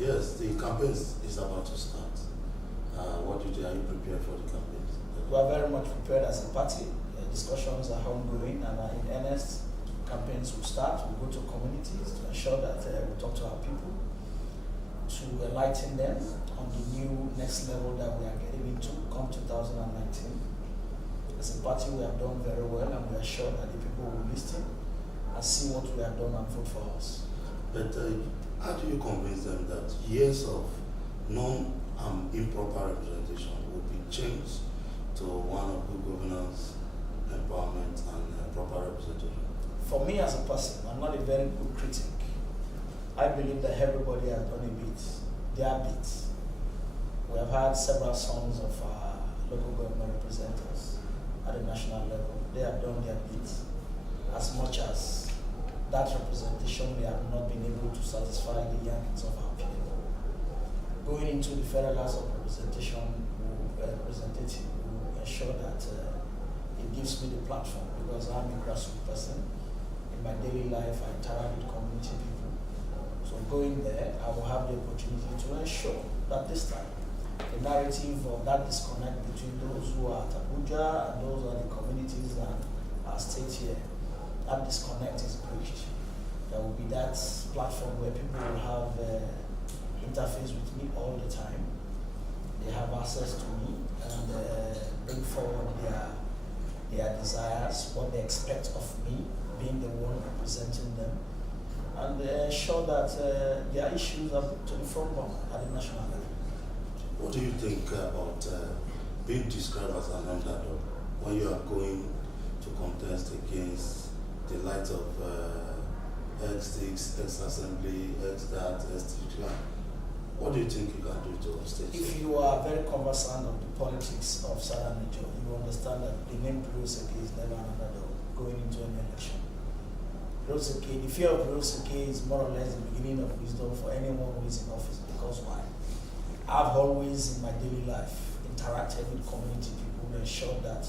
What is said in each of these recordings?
Yes, the campaign is about to start. What do you do? Are you prepared for the campaign? We are very much prepared as a party. Discussions are ongoing and are in earnest. Campaigns will start. We'll go to communities to ensure that we talk to our people, to enlighten them on the new next level that we are getting into come 2019. As a party, we have done very well, and we are sure that the people will listen and see what we have done and vote for us. But how do you convince them that years of improper representation will be changed to one of good governance, empowerment, and proper representation? For me as a person, I'm not a very good critic. I believe that everybody has done a bit, their bit. We have had several sons of local government representatives at the national level. They have done their bit. As much as that representation, we have not been able to satisfy the yearnings of our people. Going into the Federal House of Representation, representative will ensure that it gives me the platform, because I'm a grassroots person. In my daily life, I interact with community people. So going there, I will have the opportunity to ensure that this time, the narrative of that disconnect between those who are at Abuja and those who are the communities and our state here, that disconnect is bridged. There will be that platform where people will have interface with me all the time. They have access to me and bring forward their desires, what they expect of me, being the one representing them, and ensure that their issues are put to the front burner at the national level. What do you think about being described as an underdog when you are going to contest against the likes of ex-Sticks, ex-Assembly, ex-Dat, ex-Tijla? What do you think you can do to state? If you are very conversant of the politics of Southern Nigeria, you understand that the name Preye Oseke is never an underdog going into an election. Preye Oseke, the fear of Preye Oseke is more or less the beginning of wisdom for anyone who is in office. Because why? I've always in my daily life interacted with community people to ensure that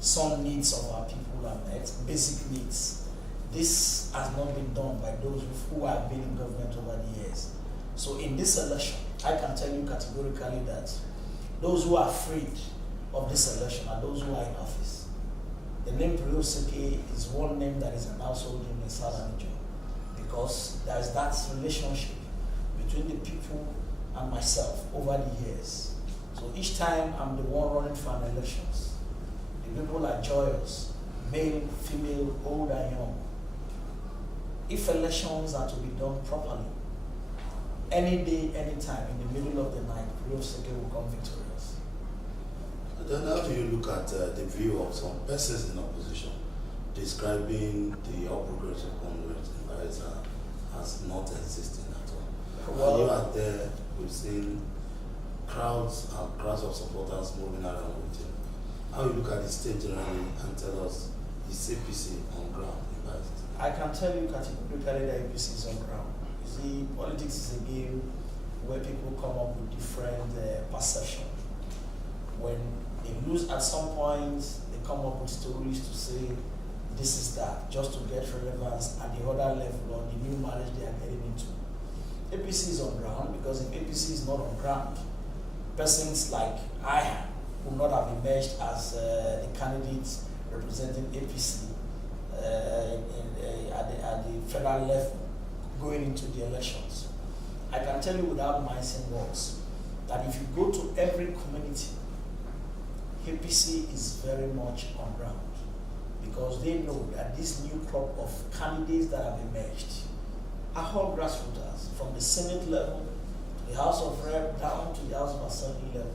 some needs of our people are met, basic needs. This has not been done by those who have been in government over the years. So in this election, I can tell you categorically that those who are afraid of this election are those who are in office. The name Preye Oseke is one name that is an household name in Southern Nigeria, because there is that relationship between the people and myself over the years. So each time I'm the one running for an elections, the people are joyous, male, female, old and young. If elections are to be done properly, any day, any time, in the middle of the night, Preye Oseke will come victorious. Then how do you look at the view of some persons in opposition describing the All Progressive Congress in Bayelsa as not existing at all? Well, you are there, we've seen crowds and crowds of supporters moving around with you. How you look at the state generally and tell us, is APC on ground in Bayelsa? I can tell you categorically that APC is on ground. You see, politics is a game where people come up with different perceptions. When they lose at some point, they come up with stories to say this is that, just to get relevance at the other level or the new marriage they are getting into. APC is on ground, because if APC is not on ground, persons like I am would not have emerged as the candidates representing APC at the federal level going into the elections. I can tell you without mincing words that if you go to every community, APC is very much on ground, because they know that this new crop of candidates that have emerged are all grassroots, from the Senate level to the House of Rep down to the House of Assembly level.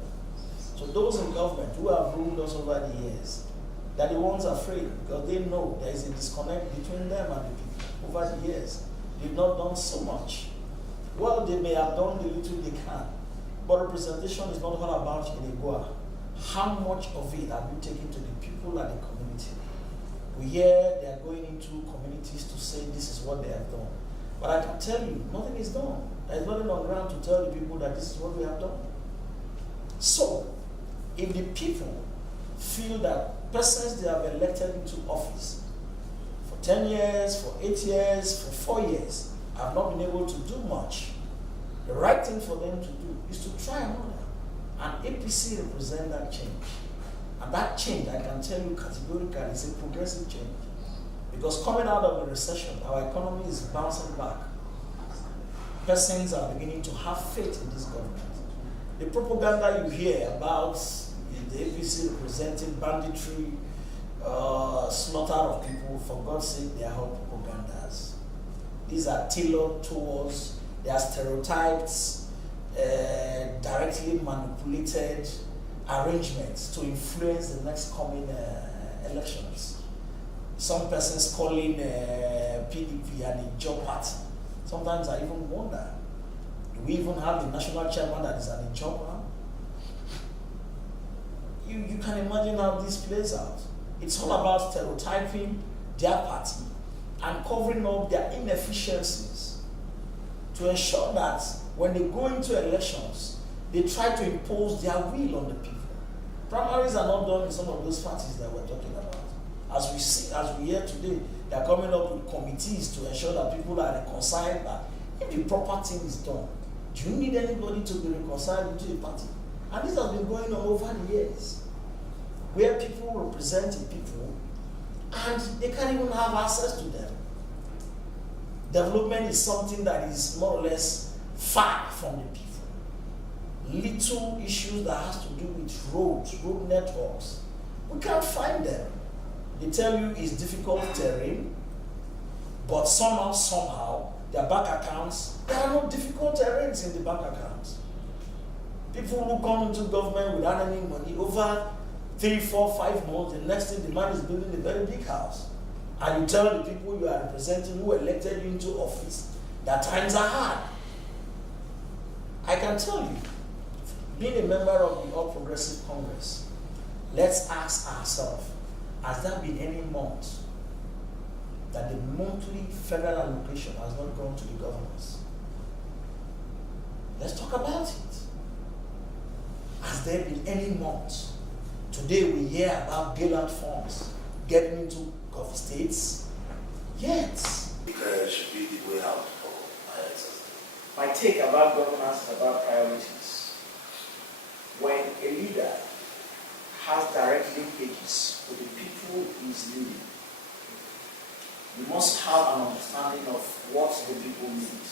So those in government who have ruled us over the years, they're the ones afraid, because they know there is a disconnect between them and the people over the years. They've not done so much. Well, they may have done the little they can, but representation is not all about Inegoa. How much of it have you taken to the people and the community? We hear they are going into communities to say this is what they have done. But I can tell you, nothing is done. There is nothing on ground to tell the people that this is what we have done. So, if the people feel that persons they have elected into office for 10 years, for 8 years, for 4 years, have not been able to do much, The right thing for them to do is to try another. And APC represent that change. And that change, I can tell you categorically, is a progressive change. Because coming out of the recession, our economy is bouncing back. Persons are beginning to have faith in this government. The propaganda you hear about the APC representing banditry, slaughter of people, for God's sake, they are all propagandas. These are tailored towards, they are stereotypes, directly manipulated arrangements to influence the next coming elections. Some persons calling PDP an job party. Sometimes I even wonder, do we even have the national chairman that is an job now? You can imagine how this plays out. It's all about stereotyping their party and covering up their inefficiencies to ensure that when they go into elections, they try to impose their will on the people. Primaries are not done in some of those parties that we're talking about. As we see, as we hear today, they are coming up with committees to ensure that people are reconciled, that if the proper thing is done, do you need anybody to be reconciled into a party? And this has been going on over the years, where people represent the people and they can't even have access to them. Development is something that is more or less far from the people. Little issues that has to do with roads, road networks, we can't find them. They tell you it's difficult terrain, but somehow, their bank accounts, there are no difficult terrains in the bank accounts. People who come into government without any money, over 3, 4, 5 months, the next thing the man is building a very big house. And you tell the people you are representing who elected you into office that times are hard. I can tell you, being a member of the All Progressive Congress, let's ask ourselves, has there been any month that the monthly federal allocation has not gone to the governors? Let's talk about it. Has there been any month? Today we hear about bailout funds getting into Gulf states. Yet, should be the way out for my take about governance is about priorities. When a leader has direct linkages with the people he is leading, you must have an understanding of what the people need.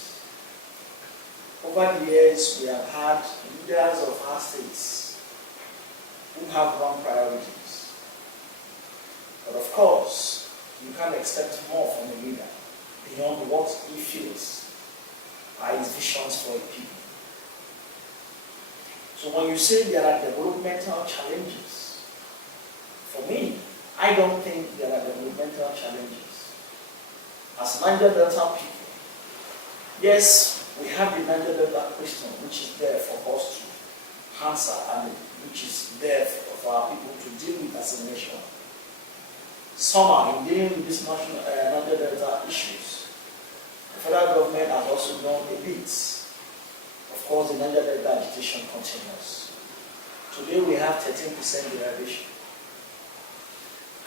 Over the years, we have had leaders of our states who have wrong priorities. But of course, you can't expect more from a leader beyond what he feels are his visions for a people. So when you say there are developmental challenges, for me, I don't think there are developmental challenges. As Niger Delta people, yes, we have the Niger Delta question, which is there for us to answer and which is there for our people to deal with as a nation. Somehow, in dealing with these Niger Delta issues, the federal government has also done a bit. Of course, the Niger Delta agitation continues. Today we have 13% derivation.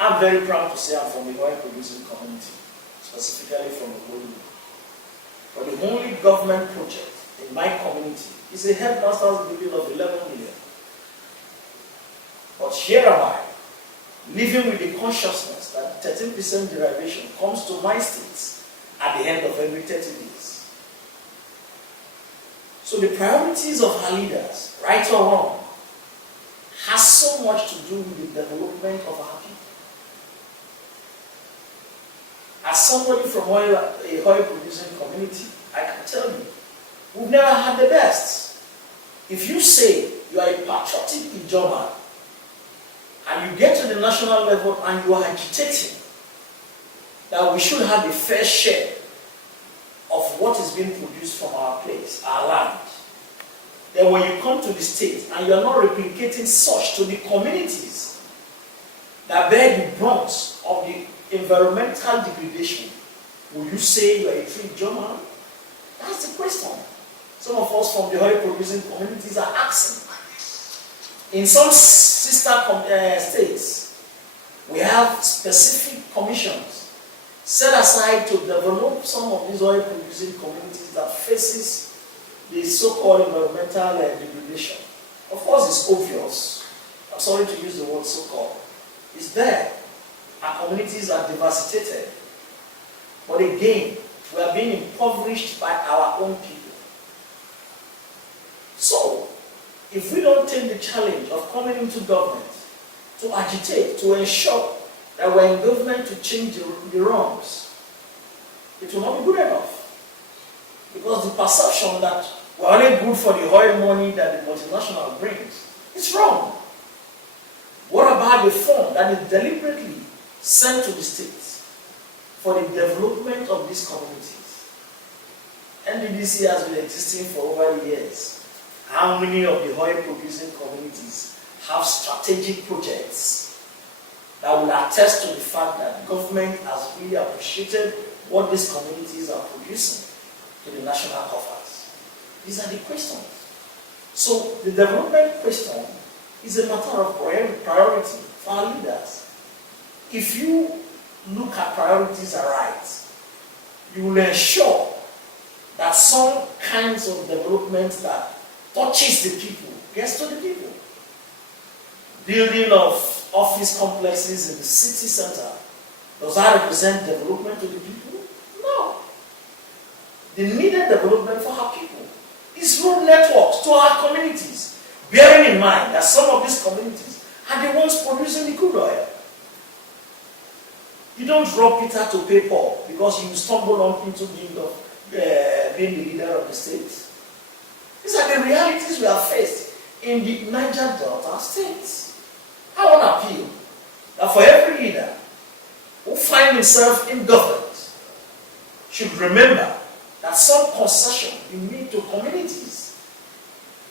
I'm very proud to say I'm from the oil producing community, specifically from Ugolu. But the only government project in my community is a headmaster's building of 11 million. But here am I, living with the consciousness that 13% derivation comes to my states at the end of every 30 days. So the priorities of our leaders, right or wrong, has so much to do with the development of our people. As somebody from a oil producing community, I can tell you, we've never had the best. If you say you are a patriotic Ijoba, and you get to the national level and you are agitating that we should have a fair share of what is being produced from our place, our land, then when you come to the state and you are not replicating such to the communities that bear the brunt of the environmental degradation, will you say you are a true German? That's the question. Some of us from the oil producing communities are asking. In some sister states, we have specific commissions set aside to develop some of these oil producing communities that faces the so-called environmental degradation. Of course, it's obvious. I'm sorry to use the word so-called. It's there. Our communities are devastated. But again, we are being impoverished by our own people. So, if we don't take the challenge of coming into government to agitate, to ensure that we're in government to change the wrongs, it will not be good enough. Because the perception that we're only good for the oil money that the multinational brings, it's wrong. What about the fund that is deliberately sent to the states for the development of these communities? NDDC has been existing for over the years. How many of the oil producing communities have strategic projects that will attest to the fact that the government has really appreciated what these communities are producing to the national coffers? These are the questions. So the development question is a matter of priority for our leaders. If you look at priorities aright, you will ensure that some kinds of development that touches the people gets to the people. Building of office complexes in the city center, does that represent development to the people? No. The needed development for our people is road networks to our communities, bearing in mind that some of these communities are the ones producing the crude oil. You don't rob Peter to pay Paul because you stumble on into being the leader of the state. These are the realities we have faced in the Niger Delta states. I want to appeal that for every leader who finds himself in government should remember that some concession be made to communities.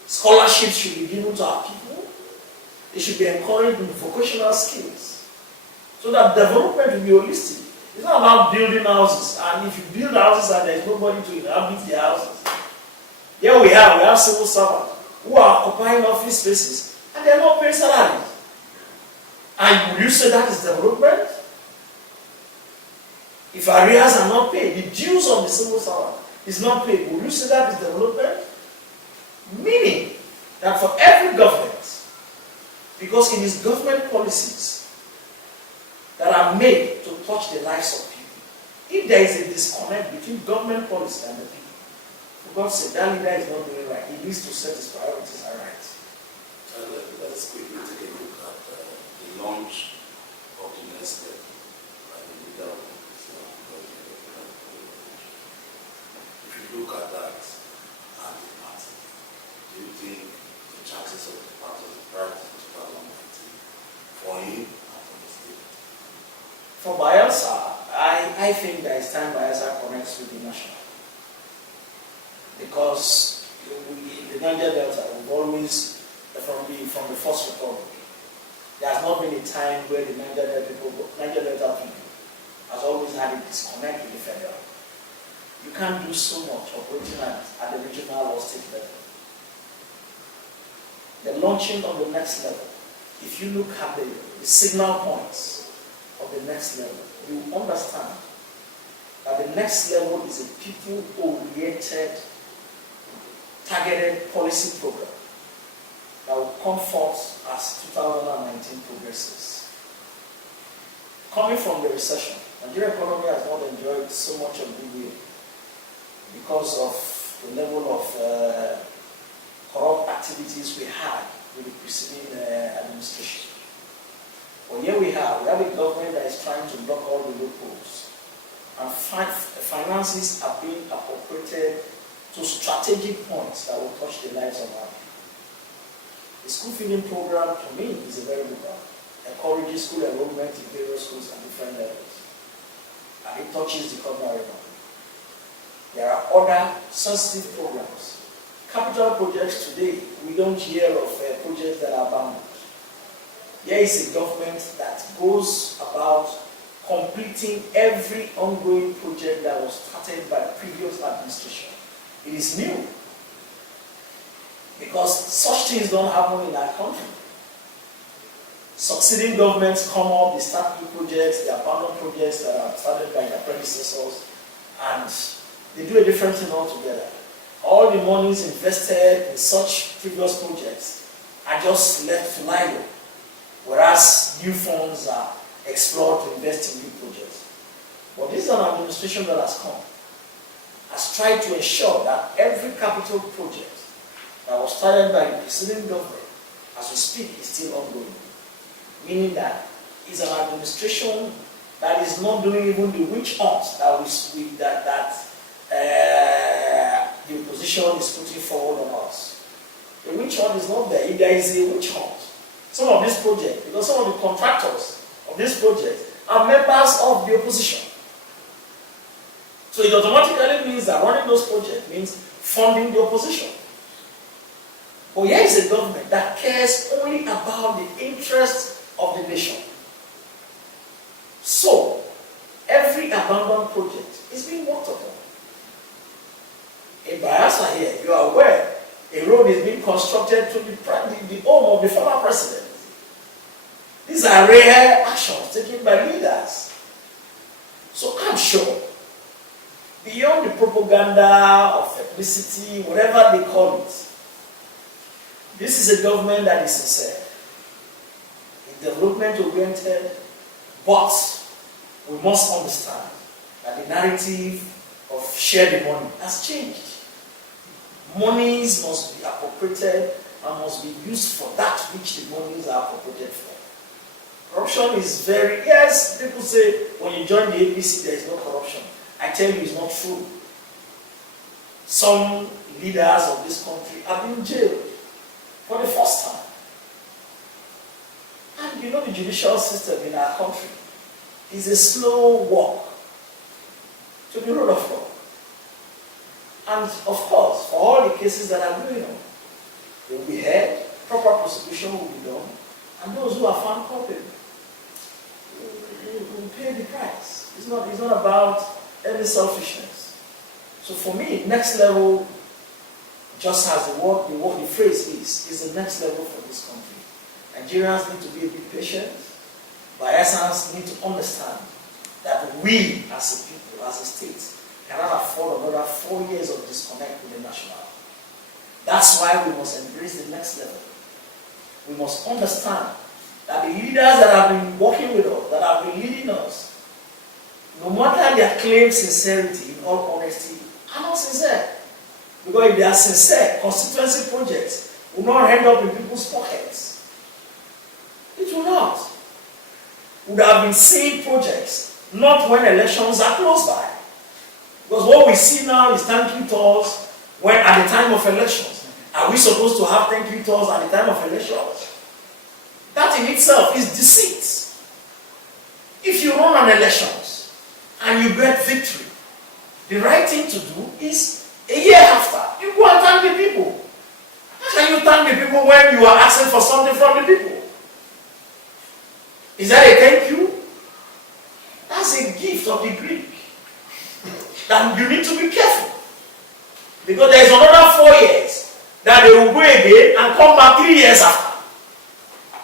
Scholarships should be given to our people. They should be encouraged with vocational skills so that development will be holistic. It's not about building houses, and if you build houses and there's nobody to inhabit the houses. Here we have civil servants who are occupying office spaces and they are not paying salaries. And will you say that is development? If arrears are not paid, the dues of the civil servant is not paid, will you say that is development? Meaning that for every government, because it is government policies that are made to touch the lives of people, if there is a disconnect between government policy and the people, for God's sake, that leader is not doing right. He needs to set his priorities aright. Let's quickly take a look at the launch of the next step by the leader of the If you look at that and the party, do you think the chances of the party of the priority in 2019 for him and for the state? For Bayelsa, I think there is time Bayelsa connects with the national. Because in the Niger Delta, we've always, from the First Republic, there has not been a time where the Niger Delta people has always had a disconnect with the federal. You can't do so much operating at the regional or state level. The launching of the next level, if you look at the signal points of the next level, you understand that the next level is a people-oriented, targeted policy program that will come forth as 2019 progresses. Coming from the recession, Nigerian economy has not enjoyed so much of goodwill because of the level of corrupt activities we had with the preceding administration. But here we have a government that is trying to block all the loopholes, and finances are being appropriated to strategic points that will touch the lives of our people. The school feeding program, to me, is a very good one. Encourages school enrollment in various schools at different levels. And it touches the common area. There are other sensitive programs. Capital projects today, we don't hear of projects that are abandoned. Here is a government that goes about completing every ongoing project that was started by previous administration. It is new. Because such things don't happen in our country. Succeeding governments come up, they start new projects, they abandon projects that are started by their predecessors, and they do a different thing altogether. all the monies invested in such previous projects are just left to lie low, whereas new funds are explored to invest in new projects. But this is an administration that has tried to ensure that every capital project that was started by the preceding government, as we speak, is still ongoing. Meaning that it's an administration that is not doing even the witch hunt that the opposition is putting forward on us. The witch hunt is not there. If there is a witch hunt, some of these projects, because some of the contractors of this project are members of the opposition. So it automatically means that running those projects means funding the opposition. But here is a government that cares only about the interests of the nation. So, every abandoned project is being worked upon. In Bayelsa here, you are aware, a road is being constructed to the home of the former president. These are rare actions taken by leaders. So I'm sure, beyond the propaganda of ethnicity, whatever they call it, this is a government that is sincere, it's development-oriented, but we must understand that the narrative of share the money has changed. Monies must be appropriated and must be used for that which the monies are appropriated for. Corruption is very, yes, people say when you join the APC there is no corruption. I tell you it's not true. Some leaders of this country have been jailed for the first time. And you know the judicial system in our country is a slow walk to the road of law. And of course, for all the cases that are going on, they will be heard, proper prosecution will be done, and those who are found culpable will pay the price. It's not about any selfishness. So for me, next level, just as the phrase is the next level for this country. Nigerians need to be a bit patient. Bayelsans need to understand that we as a people, as a state, cannot afford another 4 years of disconnect with the national. That's why we must embrace the next level. We must understand that the leaders that have been working with us, that have been leading us, no matter their claimed sincerity, in all honesty, are not sincere. Because if they are sincere, constituency projects will not end up in people's pockets. It will not. We would have been seeing projects, not when elections are close by. Because what we see now is thank you tours when at the time of elections. Are we supposed to have thank you tours at the time of elections? That in itself is deceit. If you run on elections and you get victory, the right thing to do is a year after, you go and thank the people. How can you thank the people when you are asking for something from the people? Is that a thank you? That's a gift of the Greek. Then you need to be careful. Because there is another 4 years that they will go again and come back 3 years after.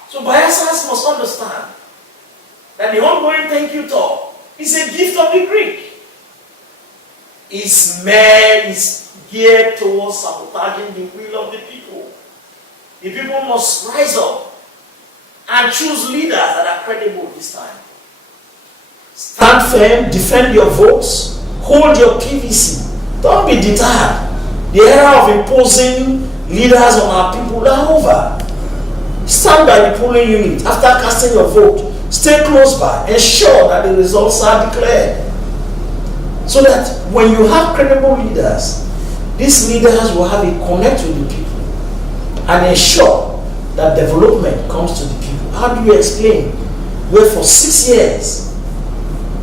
So Bayelsans must understand that the ongoing thank you talk is a gift of the Greek. It's geared towards sabotaging the will of the people. The people must rise up and choose leaders that are credible this time. Stand firm, defend your votes, hold your PVC. Don't be deterred. The era of imposing leaders on our people are over. Stand by the polling unit after casting your vote. Stay close by. Ensure that the results are declared. So that when you have credible leaders, these leaders will have a connect with the people and ensure that development comes to the people. How do you explain where for 6 years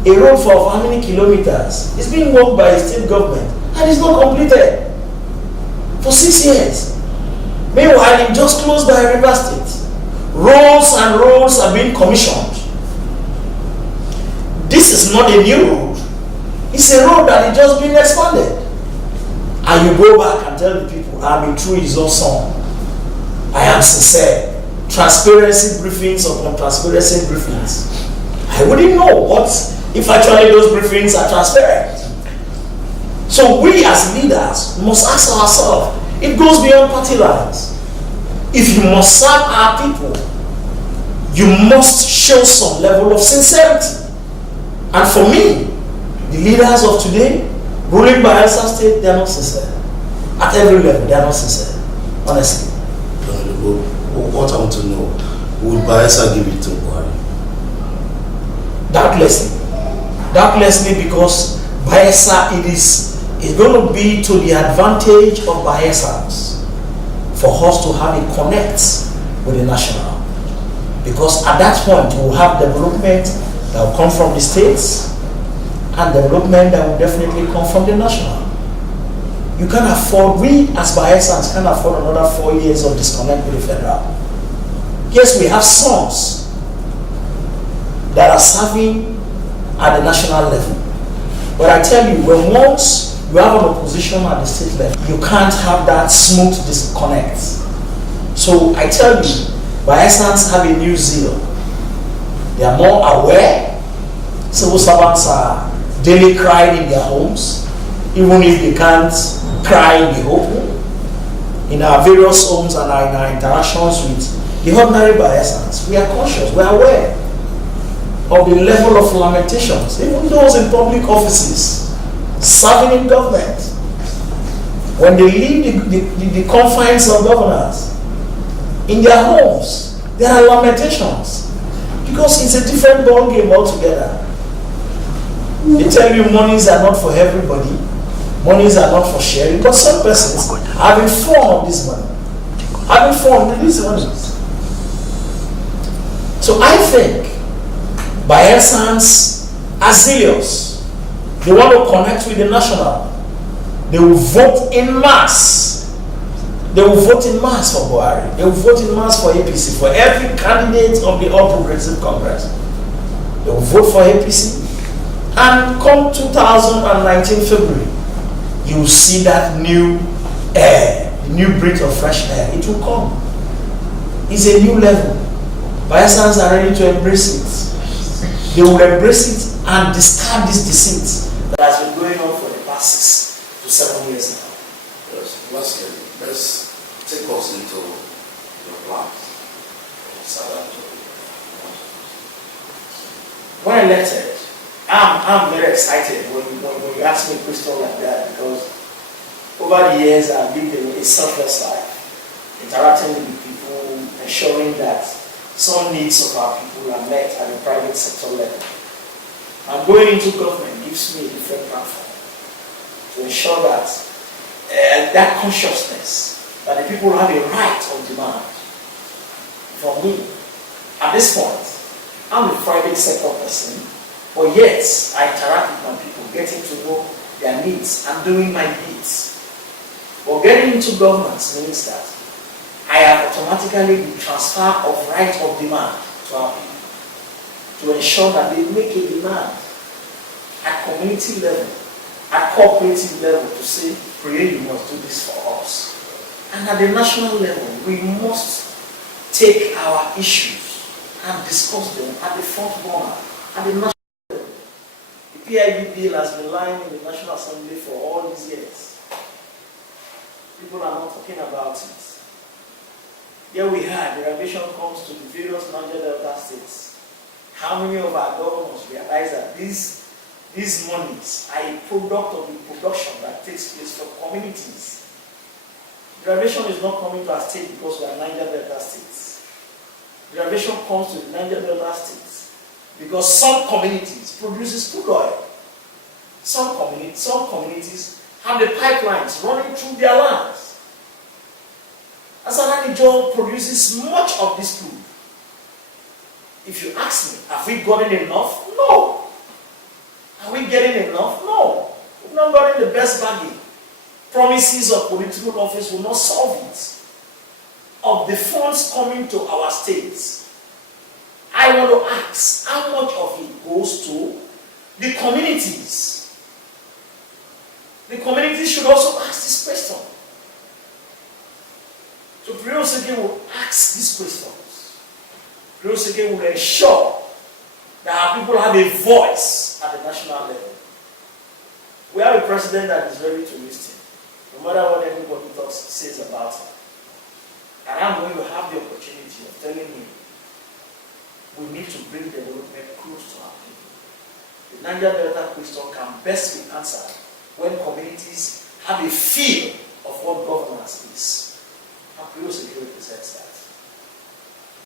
a road for how many kilometers is being worked by a state government and is not completed for 6 years? Meanwhile, in just close by River State, roads and roads are being commissioned. This is not a new road. It's a road that is just being expanded. And you go back and tell the people, I'm a true his own son. I am sincere. Transparency briefings upon transparency briefings. I wouldn't know what if actually those briefings are transparent. So we as leaders must ask ourselves, it goes beyond party lines. If you must serve our people, you must show some level of sincerity. And for me, the leaders of today, ruling Bayelsa State, they are not sincere. At every level, they are not sincere, honestly. What I want to know, would Bayelsa give it to Buhari? Doubtlessly. Doubtlessly, because Bayelsa, it is going to be to the advantage of Bayelsans for us to have a connect with the national. Because at that point, we will have development that will come from the states and development that will definitely come from the national. You can't afford, we as Bayelsans can't afford another 4 years of disconnect with the federal. Yes, we have sons that are serving at the national level. But I tell you, when once you have an opposition at the state level, you can't have that smooth disconnect. So I tell you, Bayelsans have a new zeal. They are more aware. Civil servants are daily crying in their homes, even if they can't cry in the open. In our various homes and in our interactions with the ordinary Bayelsans, we are conscious, we are aware of the level of lamentations, even those in public offices, serving in government. When they leave the confines of governance, in their homes, there are lamentations because it's a different ball game altogether. They tell you monies are not for everybody, monies are not for sharing, but some persons are having fun of this money, having fun with these monies. So I think Bayelsans are zealous. They want to connect with the national. They will vote in mass. They will vote in mass for Buhari. They will vote in mass for APC, for every candidate of the All Progressive Congress. They will vote for APC. And come 2019 February, you will see that new air, the new breath of fresh air. It will come. It's a new level. Bayelsans are ready to embrace it. They will embrace it and discard this deceit that has been going on for the past 6 to 7 years now. Yes, let's take us into your plans. When elected, I'm very excited when you ask me a question like that, because over the years I've lived a selfless life, interacting with people, ensuring that some needs of our people are met at the private sector level. And going into government gives me a different platform to ensure that that consciousness that the people have a right of demand from me. At this point, I'm a private sector person, but yet I interact with my people, getting to know their needs and doing my bits. But getting into governance means that I have automatically the transfer of right of demand to our people to ensure that they make a demand at community level, at cooperative level, to say, Preye, you must do this for us. And at the national level, we must take our issues and discuss them at the front burner, at the national level. The PIB bill has been lying in the National Assembly for all these years. People are not talking about it. Here we had, the revision comes to the various Niger Delta states. How many of our governors realize that these monies are a product of the production that takes place for communities? The revision is not coming to our state because we are Niger Delta states. The revision comes to the Niger Delta states because some communities produces crude oil. Some communities have the pipelines running through their lands. Asanani Joe produces much of this crude. If you ask me, have we gotten enough? No. Are we getting enough? No. We've not gotten the best bargain. Promises of political office will not solve it. Of the funds coming to our states, I want to ask, how much of it goes to the communities? The communities should also ask this question. So Preye Oseke will ask these questions. Preye Oseke will ensure that our people have a voice at the national level. We have a president that is ready to listen, no matter what anybody says about him. And I'm going to have the opportunity of telling him we need to bring development close to our people. The Niger Delta question can best be answered when communities have a feel